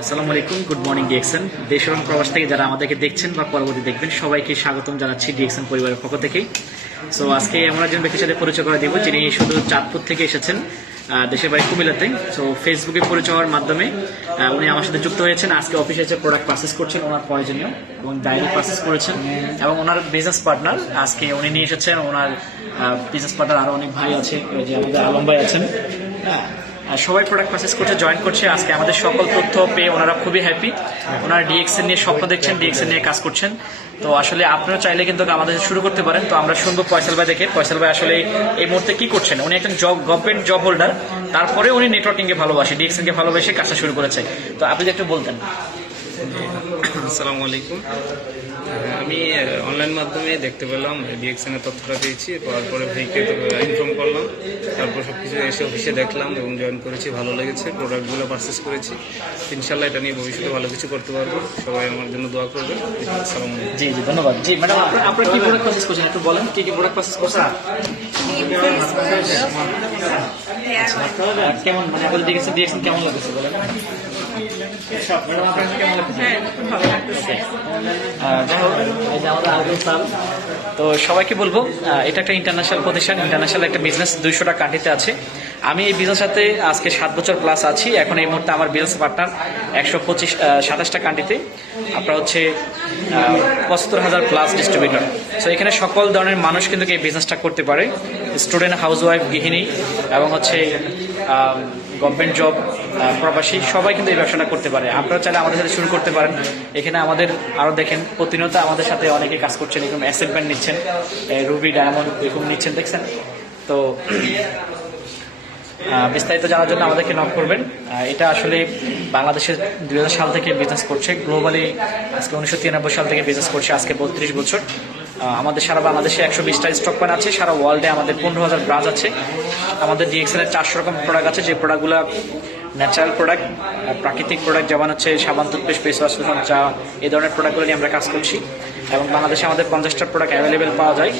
আসসালামু আলাইকুম, good morning DXN. দেশ এবং প্রবাস থেকে যারা আমাদেরকে দেখছেন বা পরবর্তী দেখবেন সবাইকে স্বাগতম জানাচ্ছি ডিএক্সএন পরিবারের পক্ষ থেকে। সো আজকে এমন একজন ব্যক্তির সাথে পরিচয় করে দিব যিনি শুধু চাঁদপুর থেকে এসেছেন, দেশের বাড়ি কুমিল্লাতে। সো ফেসবুকে পরিচয় হওয়ার মাধ্যমে উনি আমার সাথে যুক্ত হয়েছেন। আজকে অফিসে এসে প্রোডাক্ট পারচেস করছেন ওনার প্রয়োজনীয় এবং ডায়েরি পারচেস করেছেন, এবং ওনার বিজনেস পার্টনার আজকে উনি নিয়ে এসেছেন। ওনার বিজনেস পার্টনার আরো অনেক ভাই আছে, ওই যে আমাদের আলম ভাই আছেন। সবাই প্রোডাক্ট পারচেস করছে, জয়েন করছে। আজকে আমাদের সকল তথ্য পেয়ে ওনারা খুবই হ্যাপি। ওনারা ডিএক্সএন নিয়ে স্বপ্ন দেখছেন, ডিএক্সএন নিয়ে কাজ করছেন। তো আসলে আপনারা চাইলে কিন্তু আমাদের শুরু করতে পারেন। তো আমরা শুনবো ফয়সাল ভাই থেকে, ফয়সাল ভাই আসলে এই মুহূর্তে কি করছেন। উনি একজন গভর্নমেন্ট জব হোল্ডার, তারপরে উনি নেটওয়ার্কিংকে ভালোবাসে, ডিএক্সএনকে ভালোবেসে কাজটা শুরু করেছে। তো আপনি যদি একটু বলতেন। আসসালামু আলাইকুম। আমি অনলাইন মাধ্যমে দেখতে পেলাম, ডিএক্সএনের তথ্যটা পেয়েছি, পাওয়ার পরে ভাইকে ইনফর্ম করলাম। তারপর সব কিছু এসে অফিসে দেখলাম এবং জয়েন করেছি, ভালো লেগেছে। প্রোডাক্টগুলো পারচেস করেছি। ইনশাল্লাহ এটা নিয়ে ভবিষ্যতে ভালো কিছু করতে পারবো। সবাই আমার জন্য দোয়া করবেন। আসসালামু আলাইকুম। জি জি, ধন্যবাদ। জি ম্যাডাম, আপনারা কি প্রোডাক্ট পারচেস করছেন একটু বলেন, কি কি প্রোডাক্ট পারচেস করছেন? কেমন মানে আপনাদের ডিএক্সএন কেমন লাগছে বলেন? তো সবাইকে বলবো, এটা একটা ইন্টারন্যাশনাল প্রতিষ্ঠান, ইন্টারন্যাশনাল একটা বিজনেস 200টা কান্ট্রিতে আছে। আমি এই বিজনেস সাথে আজকে 7 বছর প্লাস আছি। এখন এই মুহূর্তে আমার বিজনেস পার্টনার 127টা কান্ট্রিতে। আপনার হচ্ছে 75,000 প্লাস ডিস্ট্রিবিউটর। সো এখানে সকল ধরনের মানুষ কিন্তু এই বিজনেসটা করতে পারে। স্টুডেন্ট, হাউস ওয়াইফ, গৃহিণী এবং হচ্ছে গভর্নমেন্ট জব, প্রবাসী, সবাই কিন্তু এই ব্যবসাটা করতে পারে। আপনারা চাইলে আমাদের সাথে শুরু করতে পারেন। এখানে আমাদের আরও দেখেন প্রতিনিয়ত আমাদের সাথে অনেকে কাজ করছেন, এরকম অ্যাসেট ব্যান্ড নিচ্ছেন, রুবি, ডায়মন্ড এরকম নিচ্ছেন, দেখছেন। তো বিস্তারিত জানার জন্য আমাদেরকে নক করবেন। এটা আসলে বাংলাদেশের 2000 সাল থেকে বিজনেস করছে, গ্লোবালি আজকে 1993 সাল থেকে বিজনেস করছে, আজকে 32 বছর। আমাদের সারা বাংলাদেশে 120টা স্টক পয়েন্ট আছে, সারা ওয়ার্ল্ডে আমাদের 15,000 ব্রাঞ্চ আছে। আমাদের ডিএক্সএনের 400 রকম প্রোডাক্ট আছে, যে প্রোডাক্টগুলো ন্যাচারাল প্রোডাক্ট, প্রাকৃতিক প্রোডাক্ট, যেমন হচ্ছে সাবান, টুথপেস্ট, ফেস ওয়াশ, চা, এই ধরনের প্রোডাক্টগুলো নিয়ে আমরা কাজ করছি। এবং বাংলাদেশে আমাদের 50টা প্রোডাক্ট অ্যাভেলেবেল পাওয়া যায়।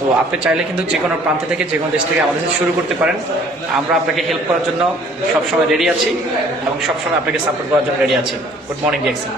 তো আপনি চাইলে কিন্তু যে কোনো প্রান্ত থেকে, যে কোনো দেশ থেকে আমাদের সাথে শুরু করতে পারেন। আমরা আপনাকে হেল্প করার জন্য সবসময় রেডি আছি এবং সবসময় আপনাকে সাপোর্ট করার জন্য রেডি আছি। Good morning DXN.